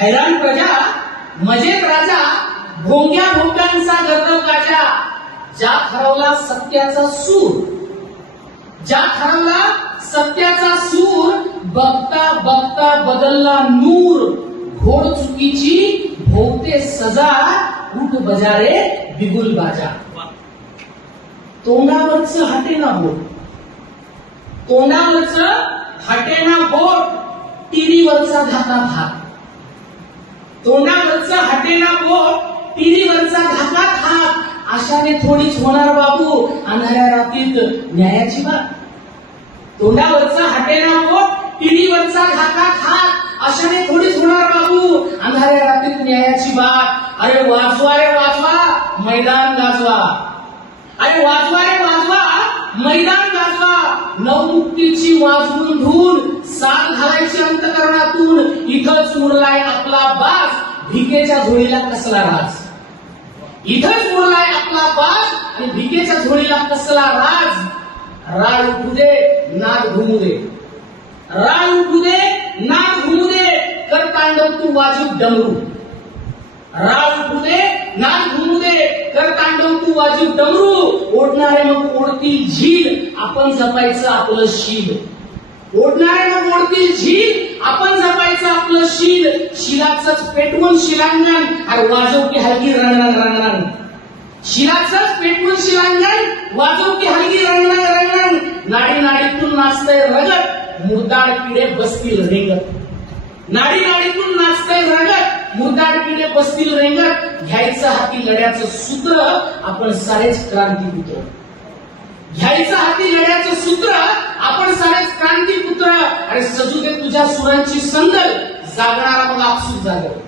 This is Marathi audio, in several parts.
हैराण प्रजा मजेत राजा, भोंग्या भोंग्यांचा गर्द गाजा. ज्या ठरवला सत्याचा सूर, ज्या ठरवला सत्याचा सूर, बघता बघता बदलला नूर. घोड चुकीची भोवते सजा, उठ बजारे बिगुल बाजा. तोंडावरच हाटेना बोट, तोंडावरच हाटेना बोट, टिरीवरचा धाका भात. तोंडावरच हाटेना बोट, टिरीवरचा धाका खात. आशाने थोडीच होणार बाबू, अंधाऱ्या रात्रीत न्यायाची बात. तोंडावरचा हाटेना बोट, टिरीवरचा धाका खात. आशाने थोडीच होणार बाबू, अंधाऱ्या रात्रीत न्यायाची बात. अरे वाजवा रे वाजवा, मैदान गाजवा. अरे वाजवा रे वाजवा, मैदान गाजवा. नवमुक्तीची वाजवून धून, साल घालायची अंतकरणातून. इथंच मुरलाय आपला बाज, भिकेच्या झोळीला कसला राज. इथंच मुरलाय आपला बाज आणि भिकेच्या झोळीला कसला राज. राळ उठू दे, नाद घुमू दे. राळ उठू दे, नाद घुमू दे. कर तांडव तू वाजव डमरू. राळ उठू दे, नाद घुमू दे. कर तांडव तू वाजव डमरू. ओढणारे मग ओढतील झील, आपण जपायचं आपलं शील. ओढणारे मग ओढतील झील, आपण जपायचं आपलं शील. शिलाचंच पेटवून शिलांगण, अरे वाजव की हलकी रणरण रणरण. शिलाचंच पेटवून शिलांगण, वाजव की हलकी रणरण रणरण. नाडी नाडीतून नाचतंय रगत, मुरदाड किडे बसतील रेंगत. नाडी नाडीतून नाचतंय रगत, मुरदाड किडे बसतील रेंगत. घ्यायचं हाती लढ्याचं सूत्र, आपण सारेच क्रांतीपुत्र. घ्यायचं हाती लढ्याचं सूत्र, आपण सारेच क्रांतीपुत्र. अरे सजू दे तुझ्या सुरांची संदल, जागणारा मग आपसूक जागल.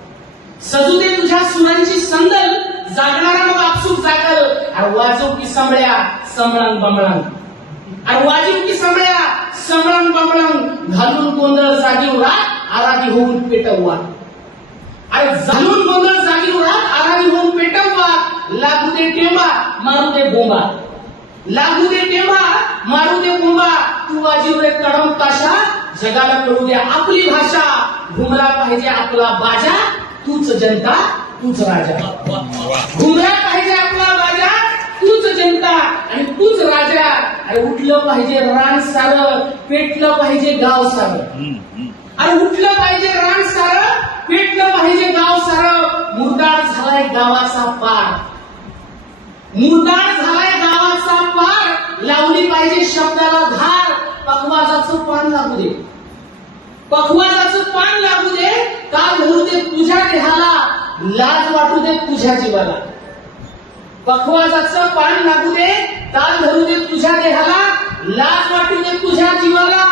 सजू दे तुझ्या सुरांची संदल, जागणारा मग आपसूक जागल. अरे वाजव की संबळ्या, संबळांग बंबळांग. अरे वाजव की संबळ्या, संबळांग बंबळांग. घालून गोंधळ जागीव रात, आराधी होऊन पेटववा. अरे घालून गोंधळ जागीव रात, आराधी होऊन पेटववा. लागू दे टेंबा, मारू दे बोंबा. लागू दे टेंबा, मारू दे बोंबा. तू वाजीव रे कडम ताशा, जगाला कळू दे आपली भाषा. घुमला पाहिजे आपला बाजा, तूच जनता तूच राजा. घुमला पाहिजे आपला बाजा, तूच जनता आणि तूच राजा. अरे उठलं पाहिजे रान सारं, पेटलं पाहिजे गाव सारं. अरे उठलं पाहिजे रान सारं, पेटलं पाहिजे गाव सारं. मुरदाड झालाय गावाचा पार, मुरदाड झालाय गावाचा पार. लावली पाहिजे शब्दाला धार. पखवाजाचं पान लागू दे, पखवाजाचं पान लागू दे. काल धरू दे तुझ्या देहाला, लाज वाटू दे तुझ्या जीवाला. पखवाजाचं पान लागू दे, काल धरू दे तुझ्या देहाला, लाज वाटू दे तुझ्या जीवाला.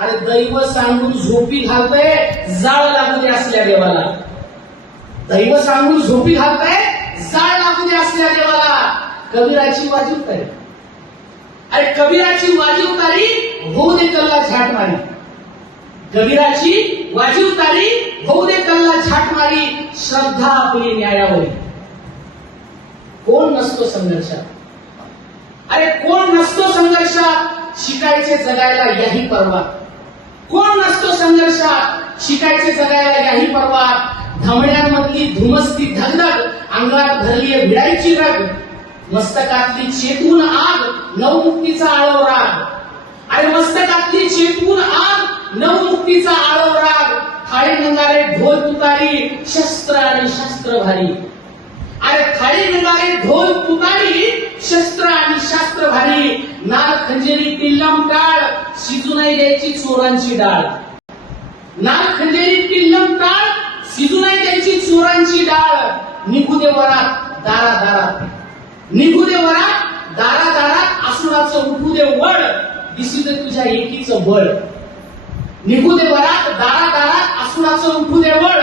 अरे दैव सांगून झोपी घालतंय, जाळ लागू दे असल्या देवाला. दैव सांगून झोपी घालतंय, जाळ लागू दे असल्या देवाला. कबीराची वाजीव तारी, अरे कबीराची वाजीव तारी, होऊ दे कल्ला झाट मारी. कबीराची वाजीव तारी, होऊ दे कल्ला झाट मारी. श्रद्धा आपली न्यायावरी. कोण नसतो संघर्षात, अरे कोण नसतो संघर्षात. शिकायचे जगायला याही पर्वात. कोण नसतो संघर्षात, शिकायचे जगायला याही पर्वात. धमण्यांमधली धुमसती धगधग, अंगात भरली भिडायची रग. मस्तकातली चेतून आग, नवमुक्तीचा आळव राग. अरे मस्तकातली चेतून आग, नवमुक्तीचा आळव राग. थाळी नंगारे ढोल तुतारी, शस्त्र आणि शास्त्र भारी. अरे थाळी नंगारे ढोल तुतारी, शस्त्र आणि शास्त्र भारी. नाल खंजेरी टिल्लम टाळ, शिजू नाही द्यायची चोरांची डाळ. नाल खंजेरी टिल्लम टाळ, शिजू नाही द्यायची चोरांची डाळ. निघू दे वरात दारा दारात, निघू दे वरात दारा दारात. असुराचं उठू दे वड, दिसू दे तुझ्या एकीचं बळ. निघू दे वरात दारा दारात, असुराचं उठू दे वड,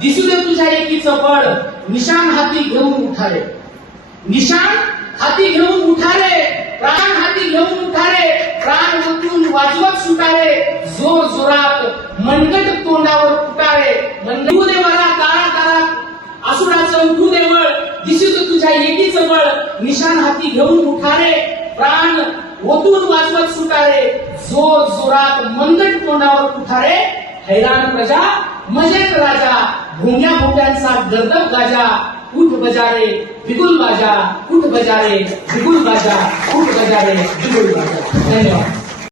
दिसू दे तुझ्या एकीचं बळ. निशाण हाती घेऊन उठारे, निशाण हाती घेऊन उठारे. प्राण हाती घेऊन उठारे, प्राण ओतून वाजवत सुटारे. जोर जोरात मनगट तोंडावर फुटारे. निघू दे वरात दारा दारात, असुराचं उठू दे वळ, दिसू दे तुझ्या एकीचं बळ. निशाण हाती घेऊन उठारे, प्राण ओतून वाजवत सुटारे. जोर जोरात मनगट तोंडावर उठारे. हैराण प्रजा मजेत राजा, भोंग्या भोंग्यांचा गर्दक गाजा, उठ बजारे बिगुल बाजा, उठ बजारे बिगुल बाजा, उठ बजारे बिगुल बाजा. धन्यवाद.